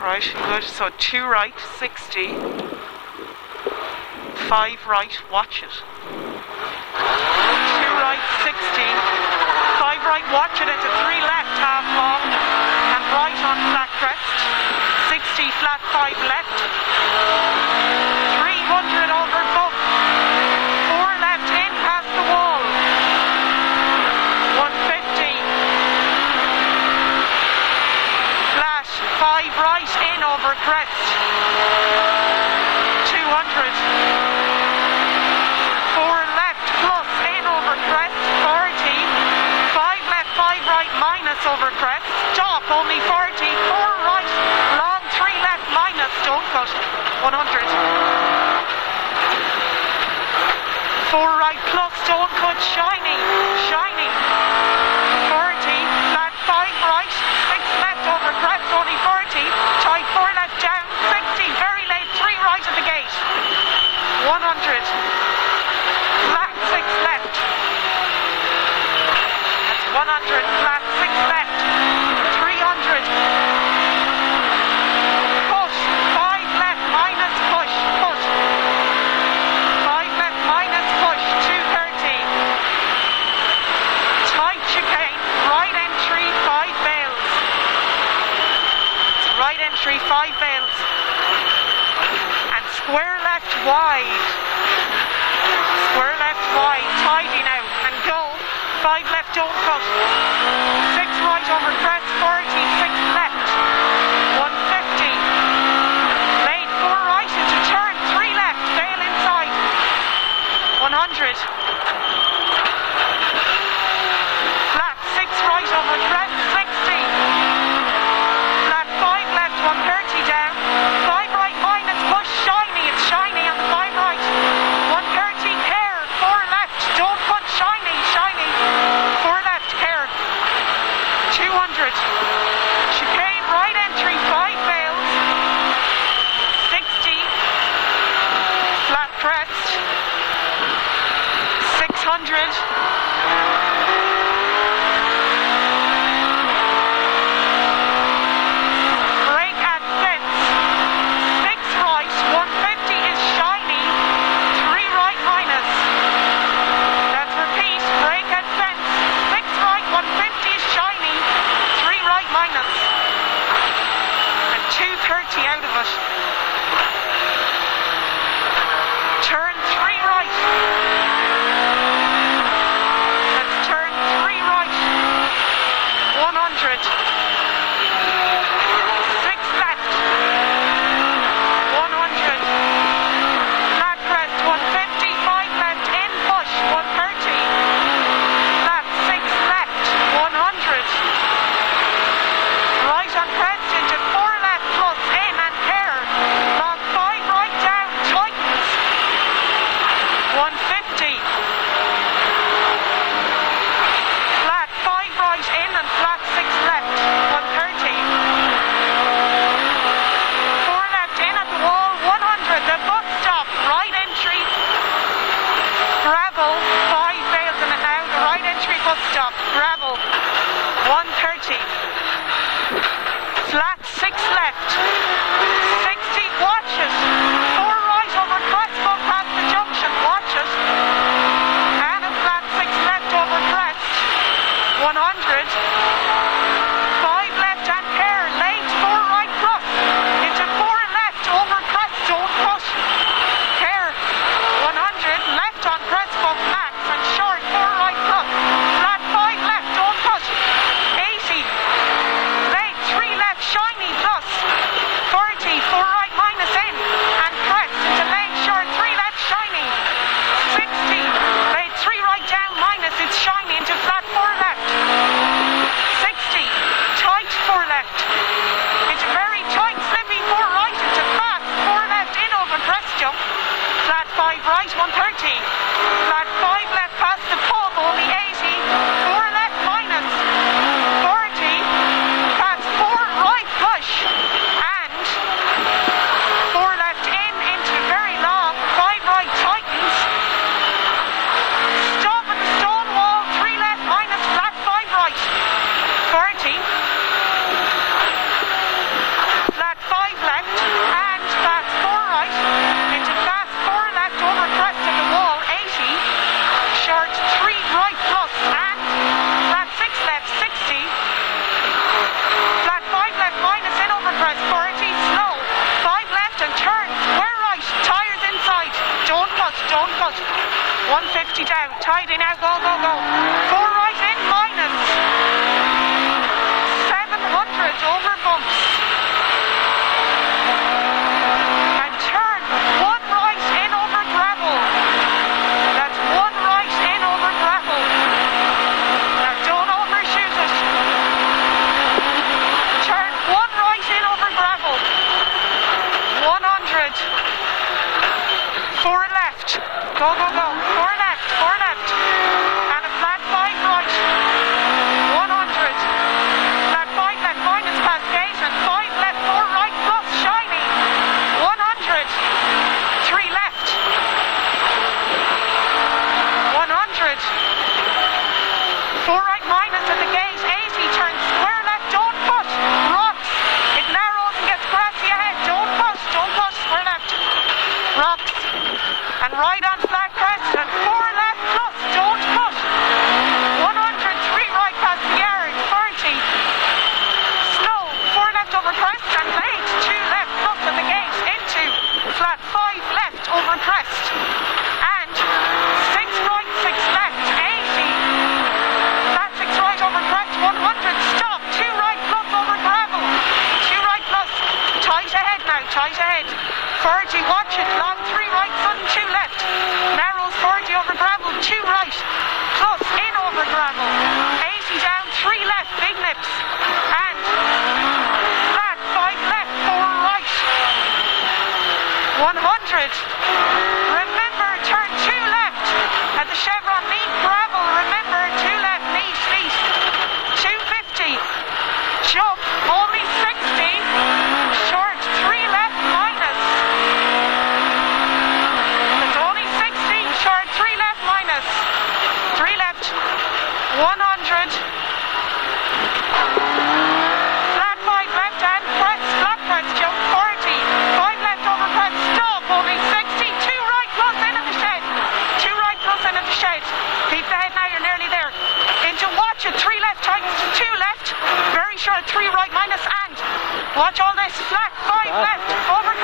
Right, good. So 2 right, 60. 5 right, watch it. 2 right, 60. 5 right, watch it into 3 left, half long. And right on flat crest. 60 flat, 5 left. 300 over bump. 4 left in past the wall. 150. Flat, 5 right in over crest. 200. 4 left plus in over crest. 40. 5 left, 5 right minus over crest. Stop, only 40. 4 right, long 3 left minus. Don't cut. 100. 4 right plus, don't cut. Shiny, shiny. 40. Flat 5 right. 6 left over crest. Only 40. Tight 4 left down. 60. Very late. 3 right at the gate. 100. Flat 6 left. That's 100. Flat 6 left. 300. Push. 5 left minus push. Push. 5 left minus push. 230. Tight chicane. Right entry. 5 bales. Right entry. 5 bales. And square left wide. Square left wide. Tidy now. And go. 5 left, don't cut. 6 right over crest. 40. 6 left. 150. Lane 4 right into turn. 3 left. Bail inside. 100. Flat 6 right over crest. 60. Flat 5 left. 130 down. 5 right minus push. Shiny. It's shiny on the 5 right. 130 care. 4 left. Don't cut. Shiny. Shiny. 4 left care. 200. Chicane right entry. 5 bales. 60. Flat crest. 600. Brake at fence. 6 right. 150 is shiny. 3 right minus. That's repeat. Brake at fence. 6 right. 150 is shiny. 3 right minus. And 230 out of it. Turn 3 right. Let's turn 3 right. 100. 6 left. 100. Flat crest. 150. 5 left. In push. 130. Flat 6 left. 100. Right on crest into 4 left plus in and care. tight ahead. 40, watch it, long 3 right, sudden 2 left. Narrows 40 over gravel, 2 right. Plus, in over gravel. 80 down, 3 left, big nips. And flat, 5 left, 4 right. 100. Remember, turn 2 left. At the chevron, neat gravel. Remember, 2 left, neat, neat. 250. Jump, only 60. Short, 3 left, minus. It's only 60. Short, 3 left, minus. 3 left. 100. Flat 5 left and press, flat press, jump 40. 5 left over press, stop, only 60. 2 right plus in at the shed. 2 right plus in at the shed. Keep the head now, you're nearly there. Into watch it, 3 left tightens to 2 left. Very short, 3 right minus and. Watch all this, flat 5 left, over